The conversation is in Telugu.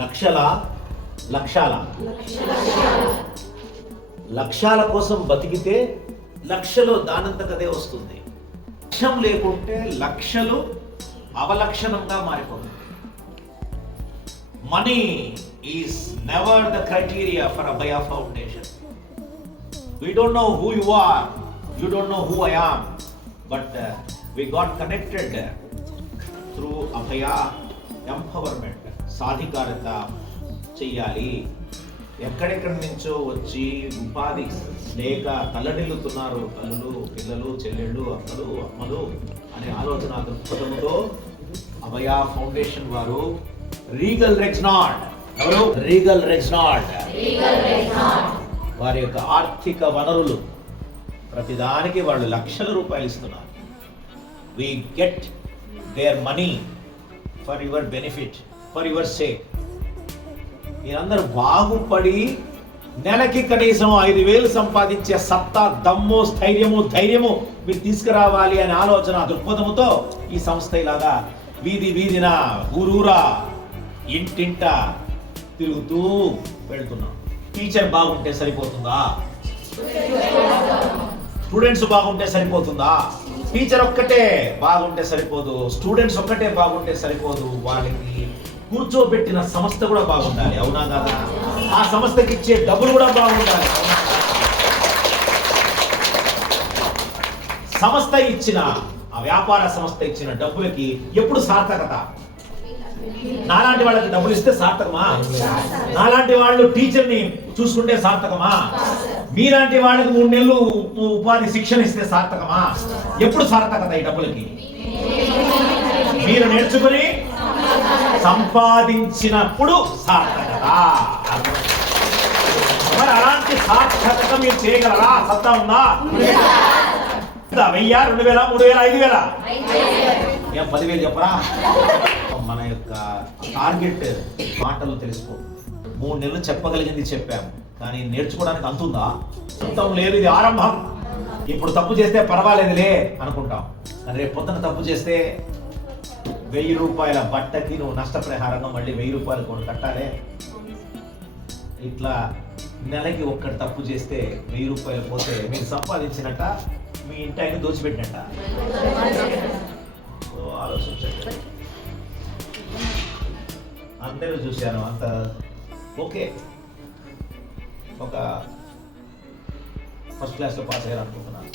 లక్షల లక్షాల లక్ష్యాల కోసం బతికితే లక్షలు దానంతకదే వస్తుంది. లక్ష్యం లేకుంటే లక్షలు అవలక్షణంగా మారిపోతుంది. Money is never the criteria for Abhaya foundation. We don't know who you are, you don't know who I am, but we got connected through Abhaya empowerment. సాధికారత చెయ్యాలి. ఎక్కడెక్కడి నుంచో వచ్చి ఉపాధి లేక తల్లడిల్లుతున్నారు తల్లులు, పిల్లలు, చెల్లెళ్ళు, అమ్మలు అనే ఆలోచన దృక్పథంతో అభయ ఫౌండేషన్ వారు రీగల్ రెగ్నాల్డ్ వారి యొక్క ఆర్థిక వనరులు ప్రతిదానికి వాళ్ళు లక్షల రూపాయలు ఇస్తున్నారు. We get their money for your benefit, for your sake. మీరందరూ బాగుపడి నెలకి కనీసం 5,000 సంపాదించే సత్తా, దమ్ము, స్థైర్యము, ధైర్యము మీరు తీసుకురావాలి అనే ఆలోచన దృక్పథముతో ఈ సంస్థ ఇలాగా వీధి వీధిన, ఊరూరా, ఇంటింట తిరుగుతూ వెళ్తున్నాం. టీచర్ బాగుంటే సరిపోతుందా? స్టూడెంట్స్ బాగుంటే సరిపోతుందా? టీచర్ ఒక్కటే బాగుంటే సరిపోదు, స్టూడెంట్స్ ఒక్కటే బాగుంటే సరిపోదు, వాళ్ళకి కూర్చోబెట్టిన సంస్థ కూడా బాగుండాలి. అవునా కదా? ఆ సంస్థకి ఇచ్చే డబ్బులు కూడా బాగుండాలి. సంస్థ ఇచ్చిన, ఆ వ్యాపార సంస్థ ఇచ్చిన డబ్బులకి ఎప్పుడు సార్థకత? నాలాంటి వాళ్ళకి డబ్బులు ఇస్తే సార్థకమా? నాలాంటి వాళ్ళు టీచర్ని చూసుకుంటే సార్థకమా? మీలాంటి వాళ్ళకి 3 నెలలు ఉపాధి శిక్షణ ఇస్తే సార్థకమా? ఎప్పుడు సార్థకత ఈ డబ్బులకి? మీరు నేర్చుకుని సంపాదించినప్పుడు సార్థకత. మరి అలాంటి సార్థకత మీరు చేయగలరా? సత్తా ఉందా? 1000, 2000, 3000, 5000? ఏం 10,000 చెప్పరా? మన యొక్క టార్గెట్ మాటలు తెలుసుకో. 3 నెలలు చెప్పగలిగింది చెప్పాము, కానీ నేర్చుకోవడానికి అంతుందా? అంతం లేదు. ఇది ఆరంభం. ఇప్పుడు తప్పు చేస్తే పర్వాలేదులే అనుకుంటాం, కానీ రేపు పొద్దున తప్పు చేస్తే 1000 రూపాయల బట్టకి నువ్వు నష్టపరిహారంగా మళ్ళీ 1000 రూపాయలు కొని కట్టాలి. ఇట్లా నెలకి ఒక్కటి తప్పు చేస్తే 1000 రూపాయలు పోతే మీరు సంపాదించినట్ట, మీ ఇంటి ఆయన దోచిపెట్టినట్ట. ఆలోచించండి. అందరూ చూశాను, అంత ఓకే, ఒక ఫస్ట్ క్లాస్లో పాస్ అయ్యారు అనుకుంటున్నాను.